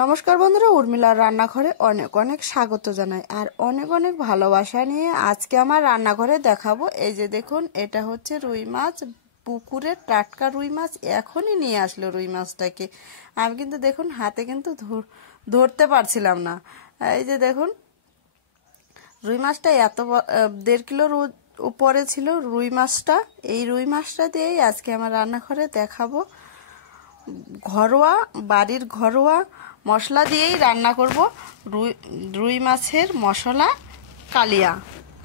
নমস্কার বন্ধুরা, উর্মিলার রান্নাঘরে অনেক অনেক স্বাগত জানাই আর অনেক অনেক ভালোবাসা নিয়ে আজকে আমার রান্নাঘরে দেখাবো। এই যে দেখুন, এটা হচ্ছে রুই মাছ, পুকুরের টাটকা রুই মাছ। এখনই নিয়ে আসলো রুই মাছটাকে। আমি কিন্তু দেখুন হাতে কিন্তু ধরতে পারছিলাম না। এই যে দেখুন, রুই মাছটা এত 1.5 কিলোর উপরে ছিল রুই মাছটা। এই রুই মাছটা দিয়েই আজকে আমার রান্নাঘরে দেখাবো। ঘরোয়া, বাড়ির ঘরোয়া মশলা দিয়েই রান্না করব রুই মাছের মশলা কালিয়া।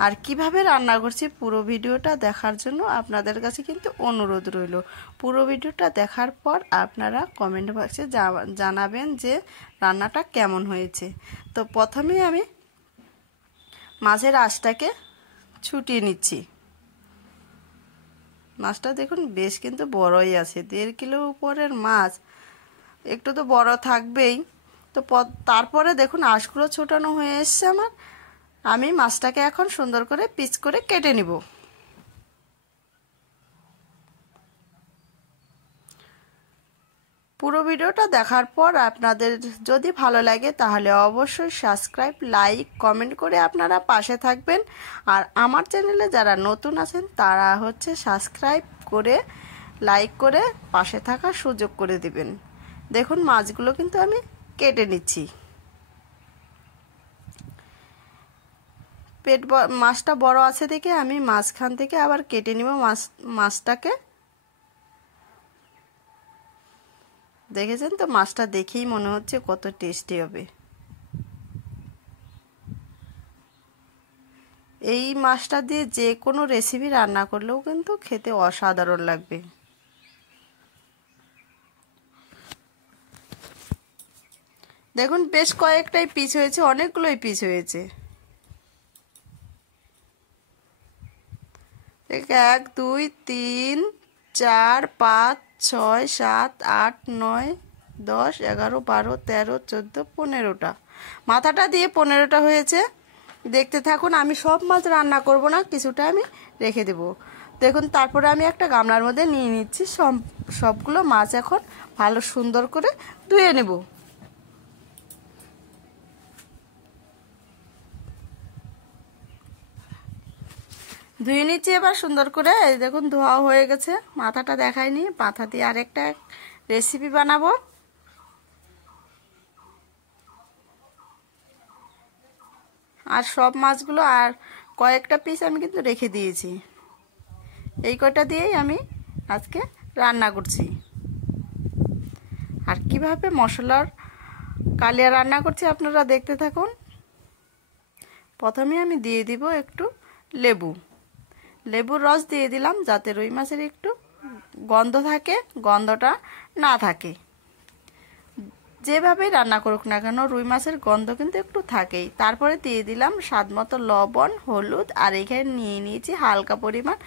আর কিভাবে রান্না করছি পুরো ভিডিওটা দেখার জন্য আপনাদের কাছে কিন্তু অনুরোধ রইল। পুরো ভিডিওটা দেখার পর আপনারা কমেন্ট বক্সে জানাবেন যে রান্নাটা কেমন হয়েছে। তো প্রথমে আমি মাছের আঁশটাকে ছুটিয়ে নিচ্ছি। মাছটা দেখুন বেশ কিন্তু বড়ই আছে, 1.5 কিলো উপরের মাছ, একটু তো বড় থাকবেই। তো তারপরে দেখুন আঁশগুলো ছোটানো হয়ে এসছে আমার। আমি মাছটাকে এখন সুন্দর করে পিস করে কেটে নিব। পুরো ভিডিওটা দেখার পর আপনাদের যদি ভালো লাগে তাহলে অবশ্যই সাবস্ক্রাইব, লাইক, কমেন্ট করে আপনারা পাশে থাকবেন। আর আমার চ্যানেলে যারা নতুন আছেন তারা হচ্ছে সাবস্ক্রাইব করে, লাইক করে পাশে থাকার সুযোগ করে দিবেন। দেখুন মাছগুলো কিন্তু আমি কেটে নিচ্ছি। মাছটা বড় আছে দেখে আমি মাঝখান থেকে আবার কেটে নিব মাছটাকে। দেখেছেন তো, মাছটা দেখেই মনে হচ্ছে কত টেস্টি হবে। এই মাছটা দিয়ে যে কোনো রেসিপি রান্না করলেও কিন্তু খেতে অসাধারণ লাগবে। দেখুন বেশ কয়েকটাই পিস হয়েছে, অনেকগুলোই পিস হয়েছে। 1 2 3 4 5 6 7 8 9 10 11 12 13 14 15টা। মাথাটা দিয়ে 15টা হয়েছে। দেখতে থাকুন, আমি সব মাছ রান্না করব না, কিছুটা আমি রেখে দেব। দেখুন তারপরে আমি একটা গামলার মধ্যে নিয়ে নিচ্ছি সবগুলো মাছ। এখন ভালো সুন্দর করে ধুয়ে নেব। ধুয়ে নিচ্ছি এবার সুন্দর করে। এই দেখুন ধোয়া হয়ে গেছে। মাথাটা দেখাইনি, মাথা দিয়ে আরেকটা রেসিপি বানাবো। আর সব মাছগুলো আর কয়েকটা পিস আমি কিন্তু রেখে দিয়েছি। এই কয়টা দিয়েই আমি আজকে রান্না করছি। আর কিভাবে মশলার কালিয়া রান্না করছি আপনারা দেখতে থাকুন। প্রথমে আমি দিয়ে দিব একটু লেবুর রস দিয়ে দিলাম, যাতে রুই মাছের একটু গন্ধ থাকে, গন্ধটা না থাকে। যেভাবে রান্না করুক না কেন রুই মাছের গন্ধ কিন্তু একটু থাকেই। তারপরে দিয়ে দিলাম স্বাদ মতো লবণ, হলুদ, আর এখানে নিয়ে নিয়েছি হালকা পরিমাণ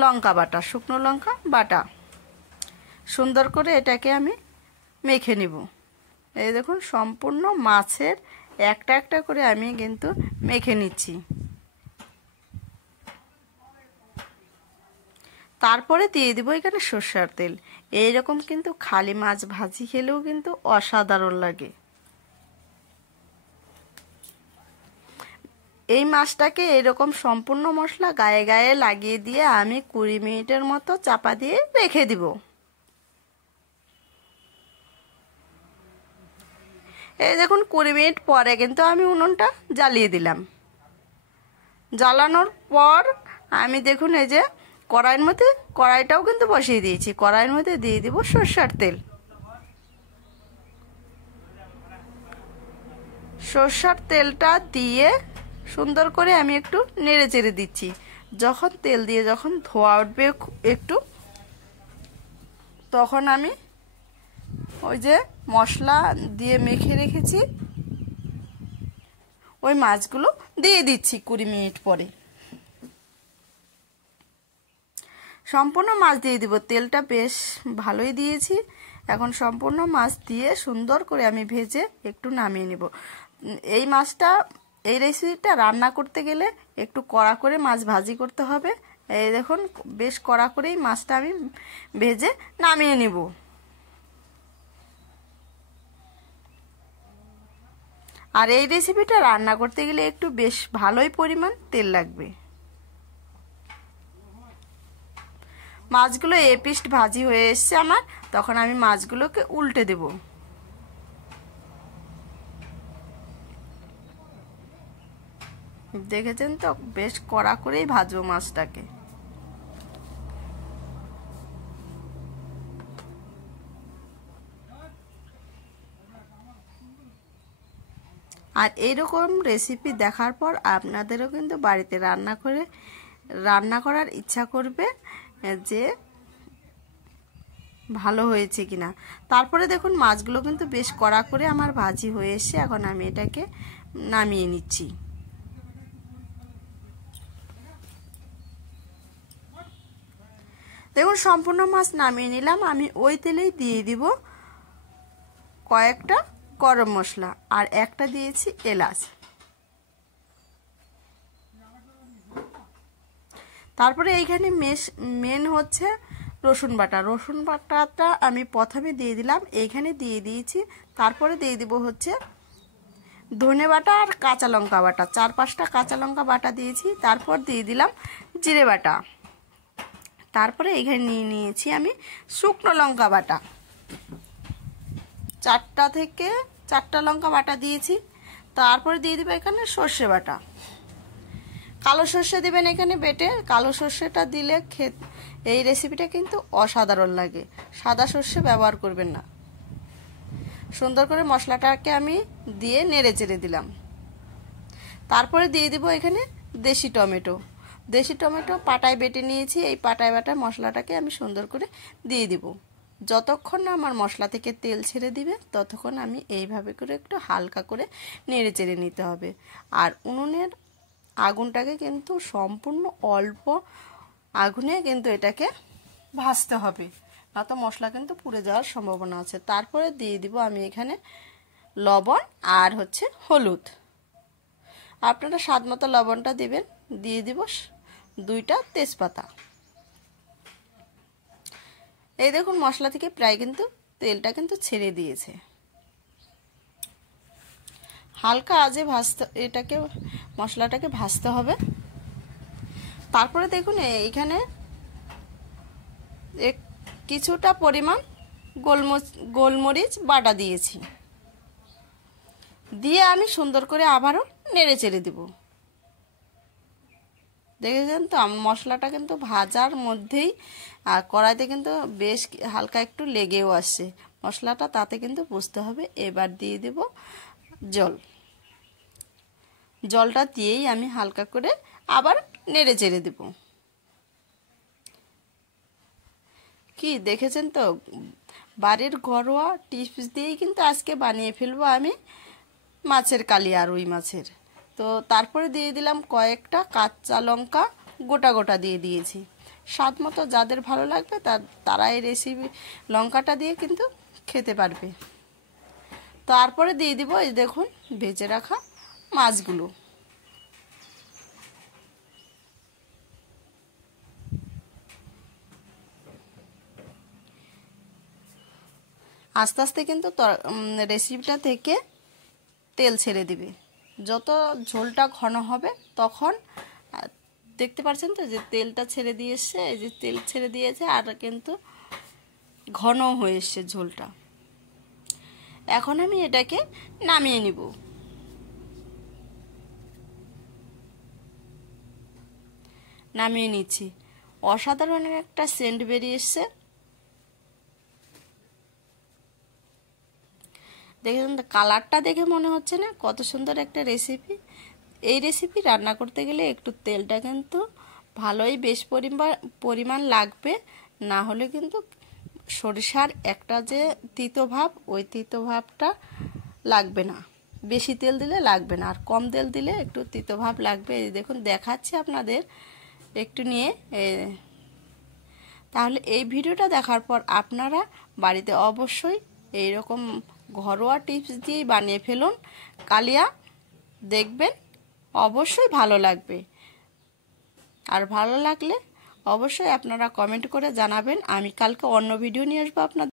লঙ্কা বাটা, শুকনো লঙ্কা বাটা। সুন্দর করে এটাকে আমি মেখে নিব। এই দেখুন সম্পূর্ণ মাছের একটা একটা করে আমি কিন্তু মেখে নিচ্ছি। তারপরে দিয়ে দিব এখানে সরষের তেল। এইরকম কিন্তু খালি মাছ ভাজি খেলেও কিন্তু অসাধারণ লাগে। এই মাছটাকে এরকম সম্পূর্ণ মশলা গায়ে গায়ে লাগিয়ে দিয়ে আমি 20 মিনিটের মতো চাপা দিয়ে রেখে দিব। এই দেখুন 20 মিনিট পরে কিন্তু আমি উনুনটা জ্বালিয়ে দিলাম। জ্বালানোর পর আমি দেখুন এই যে কড়াইটাও কিন্তু বসিয়ে দিয়েছি। কড়াইয়ের মধ্যে দিয়ে দিব সরষের তেল। সরষের তেলটা দিয়ে সুন্দর করে আমি একটু নেড়ে চেড়ে দিচ্ছি। যখন তেল দিয়ে যখন ধোয়া উঠবে একটু, তখন আমি ওই যে মশলা দিয়ে মেখে রেখেছি ওই মাছগুলো দিয়ে দিচ্ছি 20 মিনিট পরে। সম্পূর্ণ মাছ দিয়ে দিব। তেলটা বেশ ভালোই দিয়েছি। এখন সম্পূর্ণ মাছ দিয়ে সুন্দর করে আমি ভেজে একটু নামিয়ে নিব। এই রেসিপিটা রান্না করতে গেলে একটু কড়া করে মাছ ভাজি করতে হবে। এই দেখুন বেশ কড়া করেই মাছটা আমি ভেজে নামিয়ে নিব। আর এই রেসিপিটা রান্না করতে গেলে একটু বেশ ভালোই পরিমাণ তেল লাগবে। মাছগুলো এপিস্ট ভাজি হয়ে এসছে আমার, তখন আমি মাছগুলোকে উল্টে দেব। দেখেছেন তো, বেশ কড়া করেই ভাজবো মাছটাকে। আর এইরকম রেসিপি দেখার পর আপনাদেরও কিন্তু বাড়িতে রান্না করার ইচ্ছা করবে যে ভালো হয়েছে কিনা। তারপরে দেখুন মাছগুলো কিন্তু বেশ কড়া করে আমার ভাজি হয়ে এসে, এখন আমি এটাকে নামিয়ে নিচ্ছি। দেখুন সম্পূর্ণ মাছ নামিয়ে নিলাম। আমি ওই তেলেই দিয়ে দিব কয়েকটা গরম মশলা আর একটা দিয়েছি এলাচ। তারপরে এইখানে মেন হচ্ছে রসুন বাটা। রসুন বাটাটা আমি প্রথমে দিয়ে দিলাম, এইখানে দিয়ে দিয়েছি। তারপরে দিয়ে দিব হচ্ছে ধনে বাটা আর কাঁচা লঙ্কা বাটা, 4-5টা কাঁচা লঙ্কা বাটা দিয়েছি। তারপর দিয়ে দিলাম জিরে বাটা। তারপরে এইখানে নিয়ে নিয়েছি আমি শুকনো লঙ্কা বাটা, 4টা থেকে 4টা লঙ্কা বাটা দিয়েছি। তারপরে দিয়ে দিব এখানে সর্ষে বাটা। কালো সর্ষে দিবেন এখানে বেটে। কালো সর্ষেটা দিলে এই রেসিপিটা কিন্তু অসাধারণ লাগে, সাদা সর্ষে ব্যবহার করবেন না। সুন্দর করে মশলাটাকে আমি দিয়ে নেড়ে চেড়ে দিলাম। তারপরে দিয়ে দিব এখানে দেশি টমেটো। দেশি টমেটো পাটায় বেটে নিয়েছি। এই পাটায় বাটা মশলাটাকে আমি সুন্দর করে দিয়ে দিব। যতক্ষণ না আমার মশলা থেকে তেল ছেড়ে দিবে ততক্ষণ আমি এইভাবে করে একটু হালকা করে নেড়ে চেড়ে নিতে হবে। আর উনুনের আগুনটাকে কিন্তু সম্পূর্ণ অল্প আগুনে কিন্তু এটাকে ভাজতে হবে, না তো মশলা কিন্তু পুড়ে যাওয়ার সম্ভাবনা আছে। তারপরে দিয়ে দিব আমি এখানে লবণ আর হচ্ছে হলুদ। আপনারা স্বাদ মতো লবণটা দিবেন। দিয়ে দিব 2টা তেজপাতা। এই দেখুন মশলা থেকে প্রায় কিন্তু তেলটা কিন্তু ছেড়ে দিয়েছে। হালকা আজে মশলাটাকে ভাজতে হবে। তারপরে দেখুন এইখানে কিছুটা পরিমাণ গোলমরিচ বাটা দিয়েছি, দিয়ে আমি সুন্দর করে আবারও নেড়ে চেড়ে দেব। দেখেছেন তো মশলাটা কিন্তু ভাজার মধ্যেই কড়াইতে কিন্তু বেশ হালকা একটু লেগেও আসছে মশলাটা, তাতে কিন্তু বুঝতে হবে। এবার দিয়ে দেব জলটা দিয়েই আমি হালকা করে আবার নেড়ে চেড়ে দেব। কি দেখেছেন তো, বাড়ির ঘরোয়া টিপস দিয়েই কিন্তু আজকে বানিয়ে ফেলবো আমি মাছের কালিয়া, রুই মাছের। তো তারপরে দিয়ে দিলাম কয়েকটা কাঁচা লঙ্কা গোটা গোটা দিয়ে দিয়েছি। স্বাদ মতো যাদের ভালো লাগবে তারা এই রেসিপি লঙ্কাটা দিয়ে কিন্তু খেতে পারবে। তারপরে দিয়ে দিব এই দেখুন ভেজে রাখা মাছগুলো। আস্তে আস্তে কিন্তু রেসিপিটা থেকে তেল ছেড়ে দিবে। যত ঝোলটা ঘন হবে তখন দেখতে পাচ্ছেন তো যে তেলটা ছেড়ে দিয়ে এসছে, এই যে তেল ছেড়ে দিয়েছে আর কিন্তু ঘন হয়ে এসছে ঝোলটা। এখন আমি এটাকে নামিয়ে নিব। নামিয়ে নিচ্ছি। অসাধারণ একটা সেন্ট বেরিয়ে এসছে। দেখেন তো কালারটা দেখে মনে হচ্ছে না কত সুন্দর একটা রেসিপি। এই রেসিপি রান্না করতে গেলে একটু তেলটা কিন্তু ভালোই বেশ পরিমাণ লাগবে, না হলে কিন্তু সরিষার একটা যে তিতো ভাব, ওই তিতো ভাবটা লাগবে না। বেশি তেল দিলে লাগবে না, আর কম তেল দিলে একটু তিতো ভাব লাগবে। এই দেখুন দেখাচ্ছি আপনাদের একটু নিয়ে। তাহলে এই ভিডিওটা দেখার পর আপনারা বাড়িতে অবশ্যই এইরকম ঘরোয়া টিপস দিয়েই বানিয়ে ফেলুন কালিয়া, দেখবেন অবশ্যই ভালো লাগবে। আর ভালো লাগলে অবশ্যই আপনারা কমেন্ট করে জানাবেন। আমি কালকে অন্য ভিডিও নিয়ে আসবো আপনাদের।